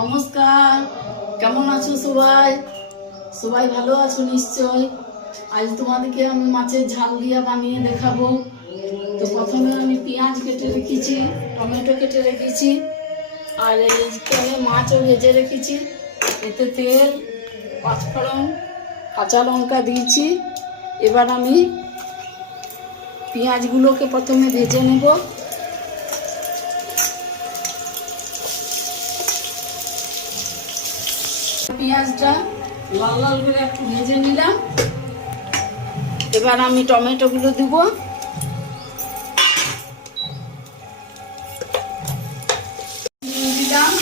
নমস্কার, কেমন আছো সবাই? সবাই ভালো আছো নিশ্চয়। আজ তোমাদেরকে আমি মাছের ঝাল দিয়া বানিয়ে দেখাবো। তো প্রথমে আমি পেঁয়াজ কেটে রেখেছি, টমেটো কেটে রেখেছি, আর এইখানে মাছও ভেজে রেখেছি। এতে তেল, পাঁচফোড়ন, কাঁচা লঙ্কা দিয়েছি। এবার আমি পেঁয়াজগুলোকে প্রথমে ভেজে নেব। পেঁয়াজটা লাল লাল করে একটু ভেজে নিলাম। এবার আমি টমেটোগুলো দিব। দিলাম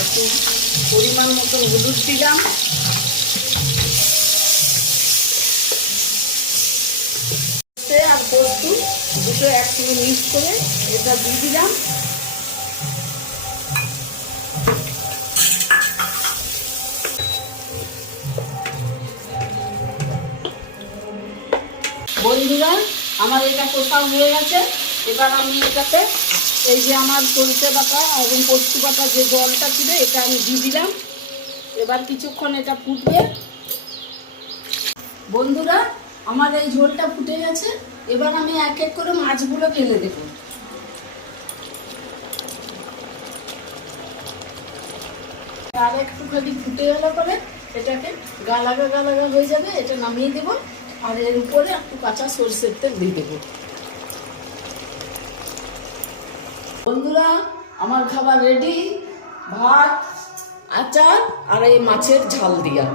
একটু পরিমাণ মতন হলুদ দিলাম। আর পোস্ত দুটো একসঙ্গে মিক্স করে এটা দিয়ে দিলাম। বন্ধুরা, আমার এটা কোথাও হয়ে গেছে। এবার আমি এটাতে এই যে আমার সরষে বাটা এবং পোস্ত বাটা যে জলটা ছিল এটা আমি দিয়ে দিলাম। এবার কিছুক্ষণ এটা ফুটবে। বন্ধুরা, আমার এই ঝোলটা ফুটে গেছে। এবার আমি এক এক করে মাছগুলো ফেলে দেব। আর একটুখানি ফুটে গেলে পরে এটাকে গালাগা গালাগা হয়ে যাবে, এটা নামিয়ে দেব। আর এর উপরে একটু কাঁচা সরষের তেল দিয়ে দেবো। বন্ধুরা, আমার খাবার রেডি। ভাত, আচার আর এই মাছের ঝাল দিয়া।